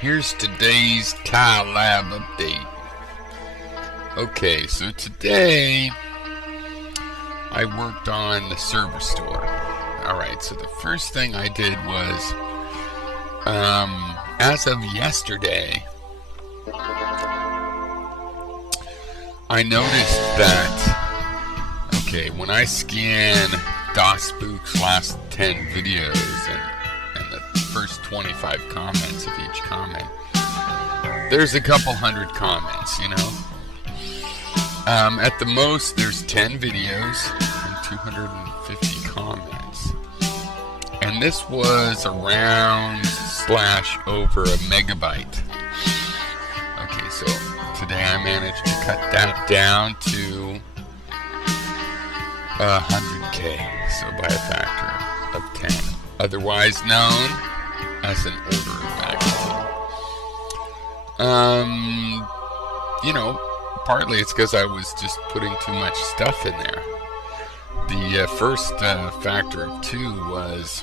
Here's today's Tilelab update. Okay, so today I worked on the server store. Alright, so the first thing I did was, as of yesterday, I noticed that, okay, when I scan DOSBook's last 10 videos and the first 25 comments of each comment, there's a couple hundred comments, you know. At the most, there's 10 videos and 250 comments. And this was around / over a megabyte. Okay, so today I managed to cut that down to 100K, so by a factor of 10. Otherwise known as an order of magnitude. You know, partly it's because I was just putting too much stuff in there. The first factor of 2 was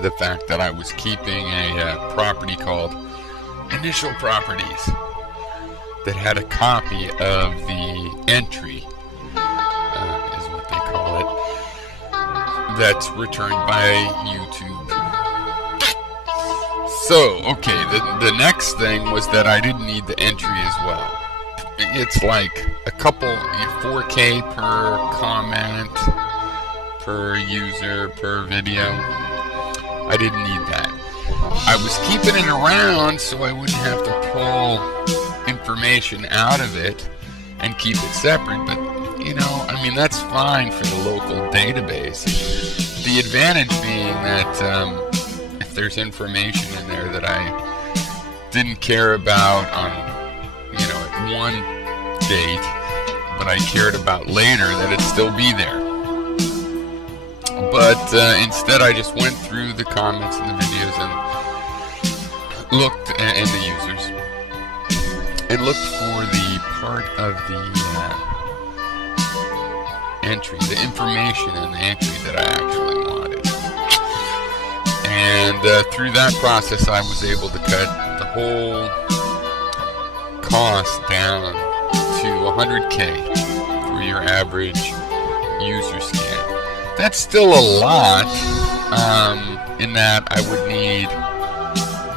the fact that I was keeping a property called Initial Properties that had a copy of the entry, is what they call it, that's returned by YouTube. So, okay, the next thing was that I didn't need the entry as well. It's like a couple, 4K per comment, per user, per video. I didn't need that. I was keeping it around so I wouldn't have to pull information out of it and keep it separate, but you know, I mean, that's fine for the local database. The advantage being that if there's information in there that I didn't care about on, you know, at one date, but I cared about later, that it'd still be there. But instead I just went through the comments and the videos and looked, and the users, and looked for the part of the entry, the information in the entry that I actually wanted. And through that process I was able to cut the whole cost down to 100K for your average user scan. That's still a lot, in that I would need,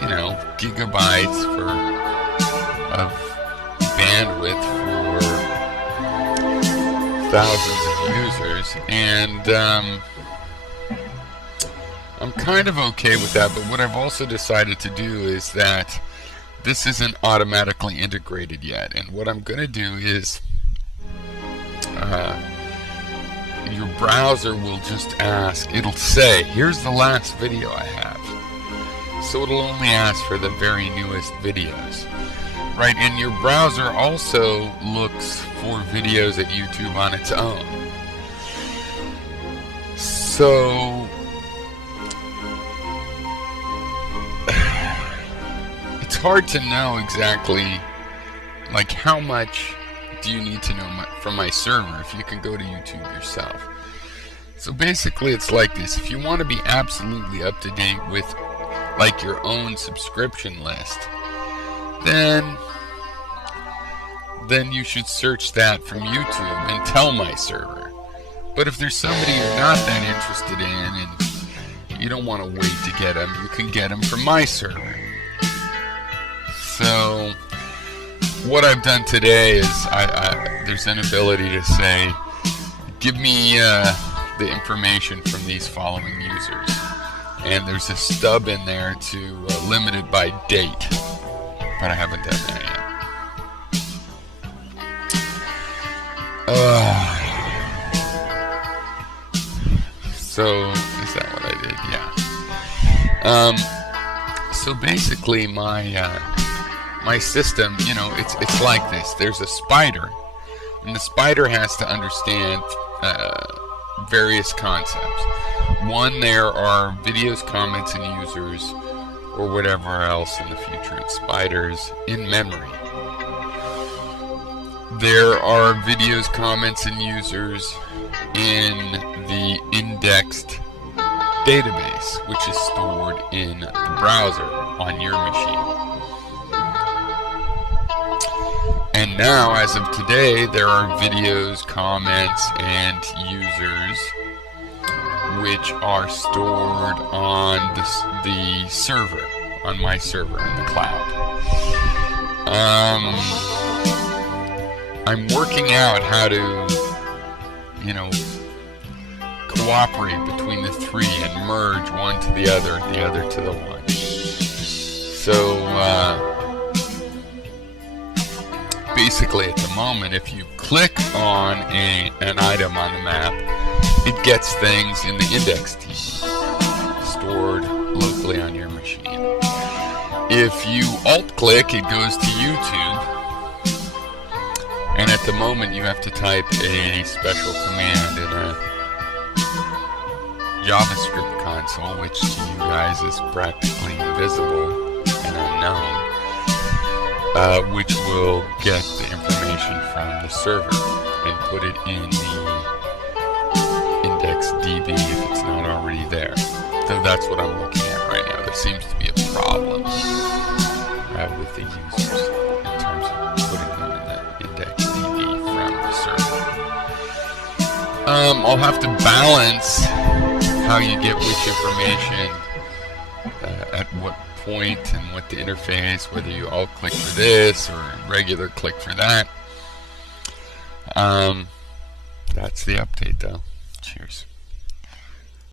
you know, gigabytes of bandwidth for thousands of users, and I'm kind of okay with that. But what I've also decided to do is that this isn't automatically integrated yet, and what I'm going to do is your browser will just ask, it'll say, here's the last video I have. So it'll only ask for the very newest videos. Right, and your browser also looks for videos at YouTube on its own. So it's hard to know exactly, like, how much do you need to know from my server if you can go to YouTube yourself. So basically it's like this: if you want to be absolutely up to date with, like, your own subscription list, then you should search that from YouTube and tell my server. But if there's somebody you're not that interested in and you don't want to wait to get them, you can get them from my server. So what I've done today is there's an ability to say, give me the information from these following users, and there's a stub in there to limit it by date, but I haven't done that yet. So is that what I did? Yeah. So basically my system, you know, it's like this. There's a spider, and the spider has to understand various concepts. One, there are videos, comments, and users, or whatever else in the future in spiders, in memory. There are videos, comments, and users in the indexed database, which is stored in the browser on your machine. And now, as of today, there are videos, comments, and users which are stored on the server, on my server in the cloud. I'm working out how to, cooperate between the three and merge one to the other to the one. So, basically at the moment, if you click on an item on the map, it gets things in the index TV stored locally on your machine. If you alt-click, it goes to YouTube, and at the moment you have to type a special command in a JavaScript console, which to you guys is practically invisible and unknown, which will get the information from the server and put it in the index DB if it's not already there. So that's what I'm looking at right now. There seems to be a problem with the users in terms of putting them in the index DB from the server. I'll have to balance how you get which information at what point and what the interface, whether you alt-click for this or regular click for that. That's the update though. Cheers.